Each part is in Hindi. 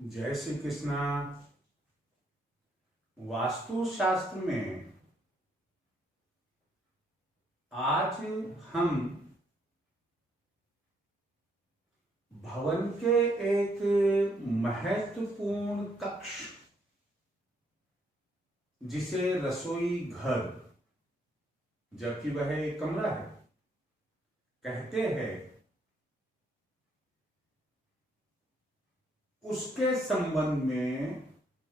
जय श्री कृष्णा। वास्तुशास्त्र में आज हम भवन के एक महत्वपूर्ण कक्ष जिसे रसोई घर, जबकि वह एक कमरा है, कहते हैं, उसके संबंध में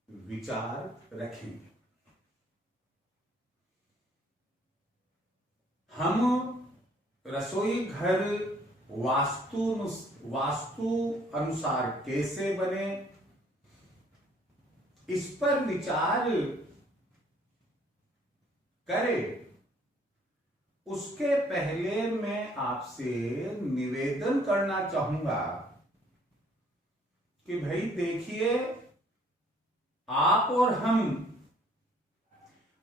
विचार रखेंगे। हम रसोई घर वास्तु अनुसार कैसे बने, इस पर विचार करें। उसके पहले मैं आपसे निवेदन करना चाहूंगा कि भाई देखिए, आप और हम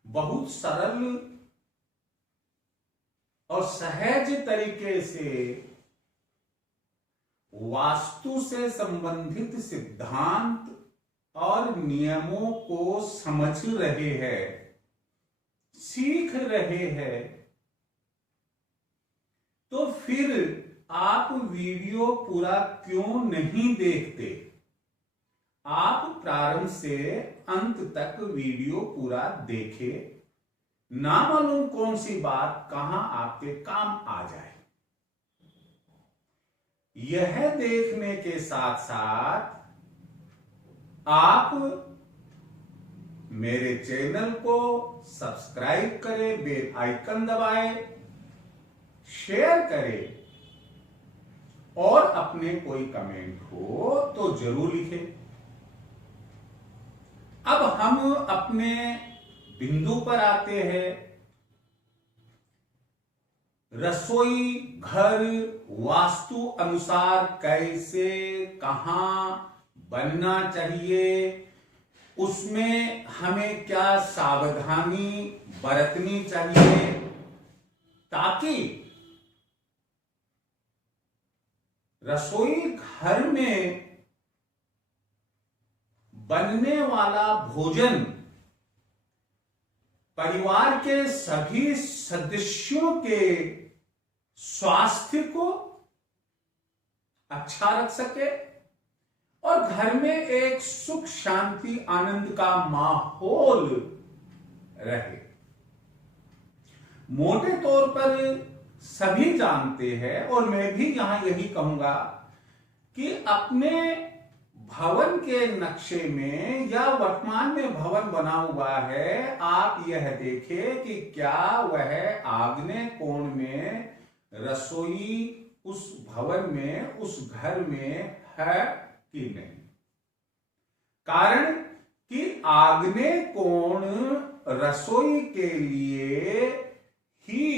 बहुत सरल और सहज तरीके से वास्तु से संबंधित सिद्धांत और नियमों को समझ रहे हैं, सीख रहे हैं। तो फिर आप वीडियो पूरा क्यों नहीं देखते? आप प्रारंभ से अंत तक वीडियो पूरा देखें, ना मालूम कौन सी बात कहां आपके काम आ जाए। यह देखने के साथ साथ आप मेरे चैनल को सब्सक्राइब करें, बेल आइकन दबाएं, शेयर करें और अपने कोई कमेंट हो तो जरूर लिखें। अब हम अपने बिंदु पर आते हैं। रसोई घर वास्तु अनुसार कैसे, कहां बनना चाहिए, उसमें हमें क्या सावधानी बरतनी चाहिए ताकि रसोई घर में बनने वाला भोजन परिवार के सभी सदस्यों के स्वास्थ्य को अच्छा रख सके और घर में एक सुख शांति आनंद का माहौल रहे। मोटे तौर पर सभी जानते हैं और मैं भी यहां यही कहूंगा कि अपने भवन के नक्शे में या वर्तमान में भवन बना हुआ है, आप यह देखें कि क्या वह आग्नेय कोण में रसोई उस भवन में, उस घर में है कि नहीं। कारण कि आग्नेय कोण रसोई के लिए ही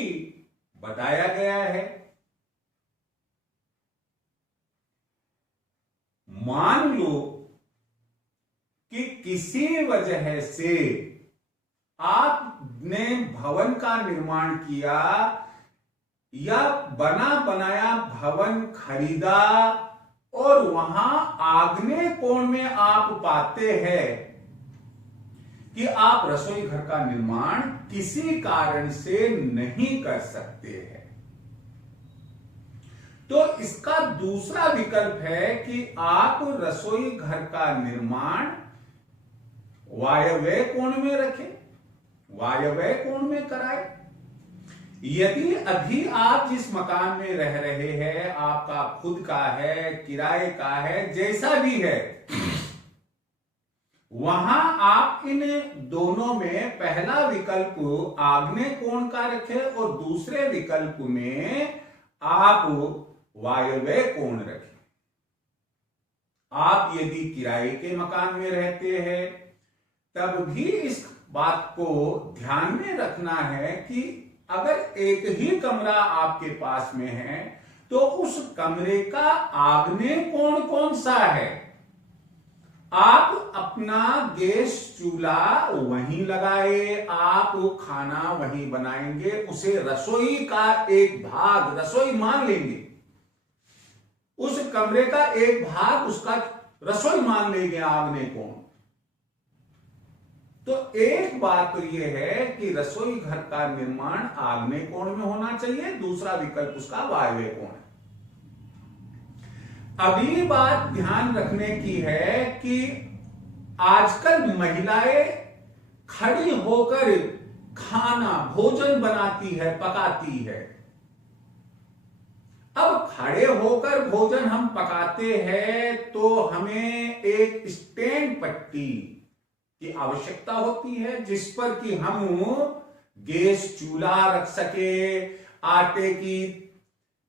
बताया गया है। मान लो कि किसी वजह से आपने भवन का निर्माण किया या बना बनाया भवन खरीदा और वहां आग्नेय कोण में आप पाते हैं कि आप रसोई घर का निर्माण किसी कारण से नहीं कर सकते हैं, तो इसका दूसरा विकल्प है कि आप रसोई घर का निर्माण वायव्य कोण में रखें, वायव्य कोण में कराएं। यदि अभी आप जिस मकान में रह रहे हैं, आपका खुद का है, किराए का है, जैसा भी है, वहां आप इन दोनों में पहला विकल्प आग्नेय कोण का रखें और दूसरे विकल्प में आप वायव्य कोण रखें। आप यदि किराए के मकान में रहते हैं तब भी इस बात को ध्यान में रखना है कि अगर एक ही कमरा आपके पास में है तो उस कमरे का आग्नेय कोण कौन सा है। आप अपना गैस चूल्हा वहीं लगाए, आप खाना वहीं बनाएंगे, उसे रसोई का एक भाग, रसोई मान लेंगे, उस कमरे का एक भाग उसका रसोई मान लेंगे आग्नेय कोण। तो एक बात तो यह है कि रसोई घर का निर्माण आग्नेय कोण में होना चाहिए, दूसरा विकल्प उसका वायव्य कोण है। अगली बात ध्यान रखने की है कि आजकल महिलाएं खड़ी होकर खाना भोजन बनाती है, पकाती है। अब खड़े होकर भोजन हम पकाते हैं तो हमें एक स्टैंड पट्टी की आवश्यकता होती है, जिस पर कि हम गैस चूल्हा रख सके, आटे की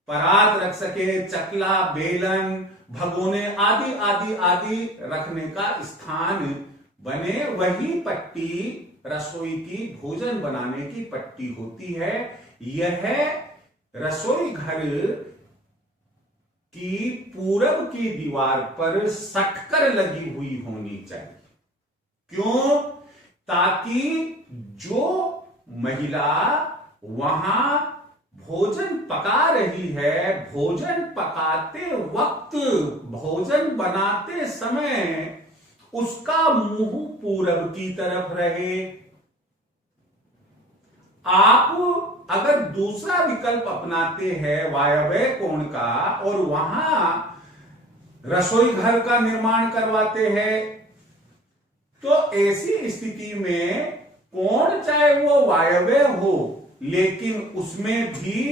परात रख सके, चकला, बेलन, भगोने आदि आदि आदि रखने का स्थान बने। वही पट्टी रसोई की भोजन बनाने की पट्टी होती है। यह रसोई घर की पूरब की दीवार पर सटकर लगी हुई होनी चाहिए। क्यों? ताकि जो महिला वहां भोजन पका रही है, भोजन पकाते वक्त, भोजन बनाते समय उसका मुंह पूरब की तरफ रहे। आप अगर दूसरा विकल्प अपनाते हैं वायव्य कोण का और वहां रसोई घर का निर्माण करवाते हैं, तो ऐसी स्थिति में कोण चाहे वो वायव्य हो, लेकिन उसमें भी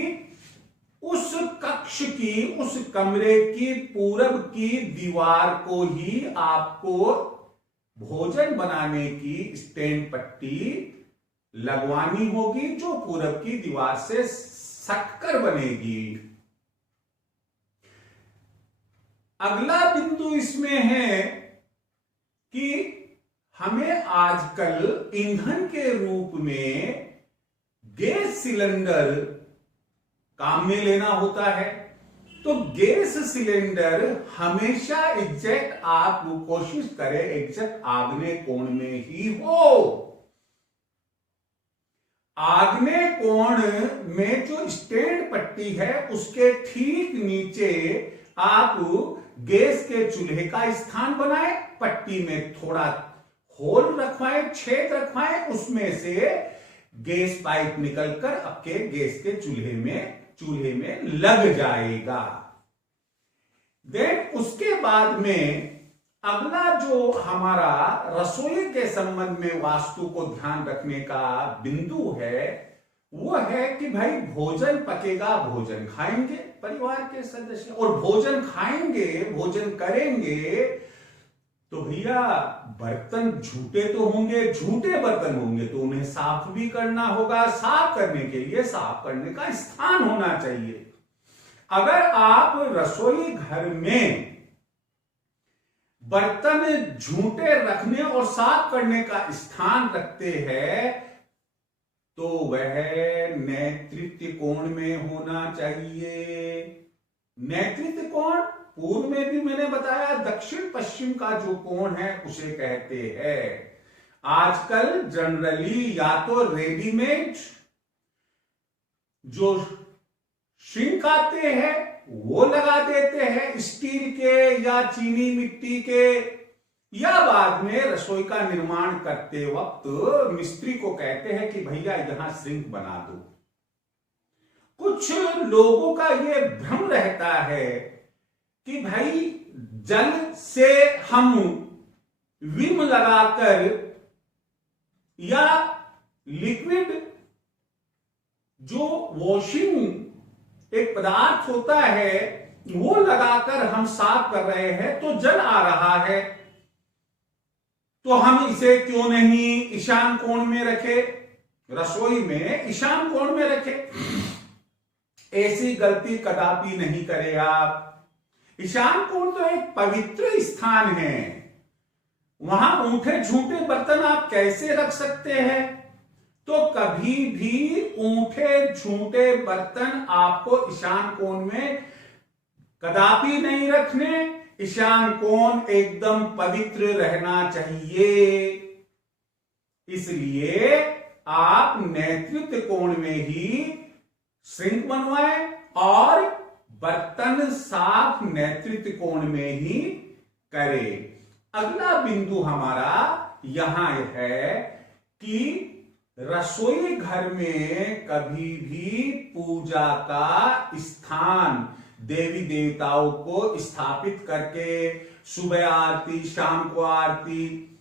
उस कक्ष की, उस कमरे की पूरब की दीवार को ही आपको भोजन बनाने की स्टैंड पट्टी लगवानी होगी, जो पूरब की दीवार से सटकर बनेगी। अगला बिंदु इसमें है कि हमें आजकल ईंधन के रूप में गैस सिलेंडर काम में लेना होता है। तो गैस सिलेंडर हमेशा एग्जैक्ट, आप कोशिश करें एग्जैक्ट आग्नेय कोण में ही हो। आग्नेय कोण में जो स्टैंड पट्टी है उसके ठीक नीचे आप गैस के चूल्हे का स्थान बनाएं, पट्टी में थोड़ा होल रखवाएं, छेद रखवाएं, उसमें से गैस पाइप निकलकर आपके गैस के चूल्हे में लग जाएगा। देन उसके बाद में अगला जो हमारा रसोई के संबंध में वास्तु को ध्यान रखने का बिंदु है वो है कि भाई भोजन पकेगा, भोजन खाएंगे परिवार के सदस्य, और भोजन खाएंगे, भोजन करेंगे तो भैया बर्तन झूठे तो होंगे, झूठे बर्तन होंगे तो उन्हें साफ भी करना होगा। साफ करने के लिए साफ करने का स्थान होना चाहिए। अगर आप रसोई घर में बर्तन झूठे रखने और साफ करने का स्थान रखते हैं तो वह नैऋत्य कोण में होना चाहिए। नैऋत्य कोण पूर्व में भी मैंने बताया, दक्षिण पश्चिम का जो कोण है उसे कहते हैं। आजकल जनरली या तो रेडीमेड जो श्रिंक आते हैं वो लगा देते हैं, स्टील के या चीनी मिट्टी के, या बाद में रसोई का निर्माण करते वक्त मिस्त्री को कहते हैं कि भैया यहां श्रिंक बना दो। कुछ लोगों का यह भ्रम रहता है कि भाई जल से हम विम लगाकर या लिक्विड जो वॉशिंग एक पदार्थ होता है वो लगाकर हम साफ कर रहे हैं तो जल आ रहा है, तो हम इसे क्यों नहीं ईशान कोण में रखे, रसोई में ईशान कोण में रखे। ऐसी गलती कदापि नहीं करे आप। ईशान कोण तो एक पवित्र स्थान है, वहां ऊंटे झूठे बर्तन आप कैसे रख सकते हैं? तो कभी भी ऊंटे झूठे बर्तन आपको ईशान कोण में कदापि नहीं रखने। ईशान कोण एकदम पवित्र रहना चाहिए, इसलिए आप नैऋत्य कोण में ही सिंक बनवाएं और बर्तन साफ नैऋत्य कोण में ही करे। अगला बिंदु हमारा यहां है कि रसोई घर में कभी भी पूजा का स्थान देवी देवताओं को स्थापित करके सुबह आरती, शाम को आरती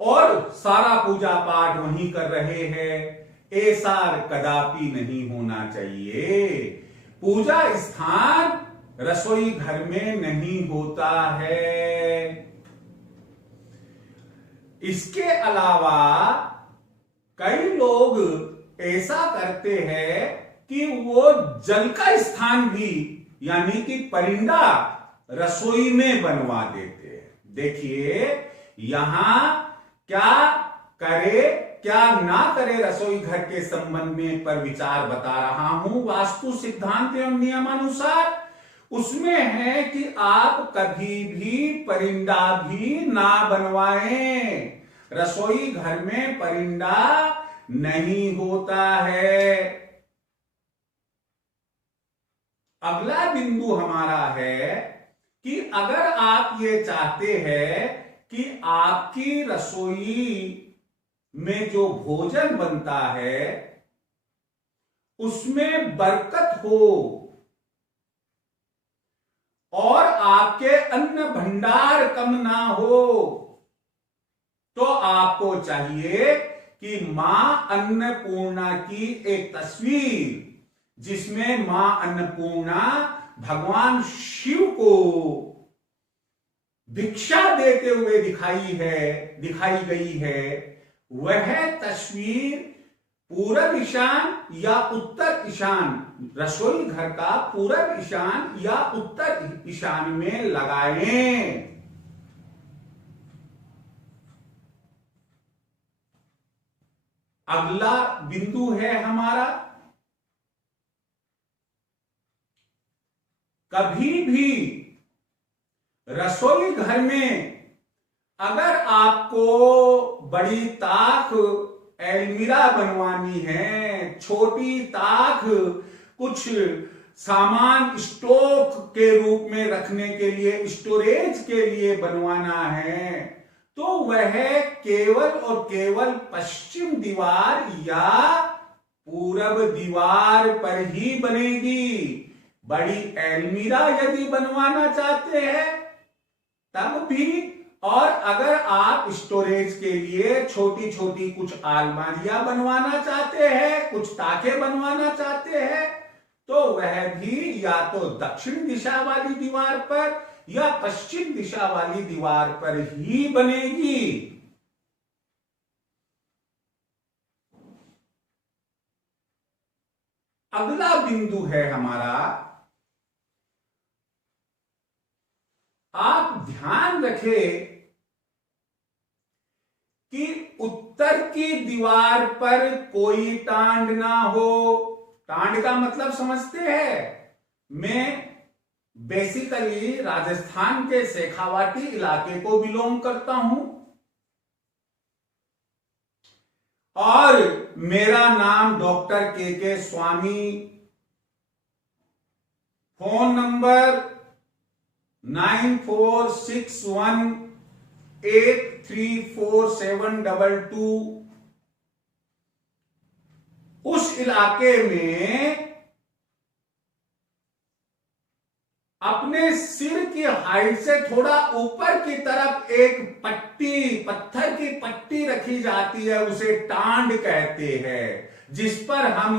और सारा पूजा पाठ वहीं कर रहे हैं, ऐसा कदापि नहीं होना चाहिए। पूजा स्थान रसोई घर में नहीं होता है। इसके अलावा कई लोग ऐसा करते हैं कि वो जल का स्थान भी यानी कि परिंदा रसोई में बनवा देते हैं। देखिए यहां क्या करे क्या ना करे रसोई घर के संबंध में पर विचार बता रहा हूं वास्तु सिद्धांत एवं नियमानुसार। उसमें है कि आप कभी भी परिंदा भी ना बनवाएं। रसोई घर में परिंदा नहीं होता है। अगला बिंदु हमारा है कि अगर आप ये चाहते हैं कि आपकी रसोई में जो भोजन बनता है उसमें बरकत हो और आपके अन्न भंडार कम ना हो, तो आपको चाहिए कि मां अन्नपूर्णा की एक तस्वीर जिसमें मां अन्नपूर्णा भगवान शिव को भिक्षा देते हुए दिखाई गई है, वह तस्वीर पूरब ईशान या उत्तर ईशान, रसोई घर का पूरब ईशान या उत्तर ईशान में लगाएं। अगला बिंदु है हमारा, कभी भी रसोई घर में अगर आपको बड़ी ताक अलमीरा बनवानी है, छोटी ताक कुछ सामान स्टॉक के रूप में रखने के लिए, स्टोरेज के लिए बनवाना है, तो वह केवल और केवल पश्चिम दीवार या पूरब दीवार पर ही बनेगी। बड़ी अलमीरा यदि बनवाना चाहते हैं तब भी, और अगर आप स्टोरेज के लिए छोटी छोटी कुछ अलमारियां बनवाना चाहते हैं, कुछ ताके बनवाना चाहते हैं, तो वह भी या तो दक्षिण दिशा वाली दीवार पर या पश्चिम दिशा वाली दीवार पर ही बनेगी। अगला बिंदु है हमारा, आप ध्यान रखें कि उत्तर की दीवार पर कोई टांड ना हो। टांड का मतलब समझते हैं? मैं बेसिकली राजस्थान के शेखावाटी इलाके को बिलोंग करता हूं और मेरा नाम डॉक्टर के स्वामी, फोन नंबर 9461834722। उस इलाके में अपने सिर की हाइट से थोड़ा ऊपर की तरफ एक पट्टी, पत्थर की पट्टी रखी जाती है, उसे टांड कहते हैं, जिस पर हम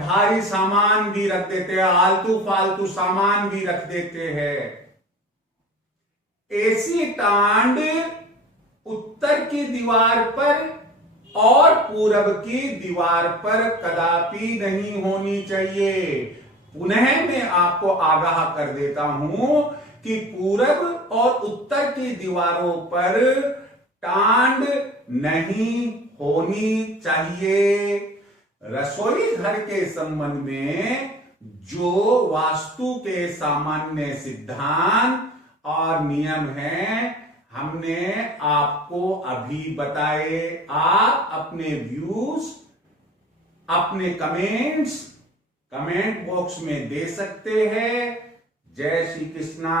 भारी सामान भी रख देते हैं, आलतू फालतू सामान भी रख देते हैं। ऐसी टांड उत्तर की दीवार पर और पूरब की दीवार पर कदापि नहीं होनी चाहिए। पुनः मैं आपको आगाह कर देता हूं कि पूरब और उत्तर की दीवारों पर टांड नहीं होनी चाहिए। रसोई घर के संबंध में जो वास्तु के सामान्य सिद्धांत और नियम हैं, हमने आपको अभी बताए। आप अपने व्यूज, अपने कमेंट बॉक्स में दे सकते हैं। जय श्री कृष्णा।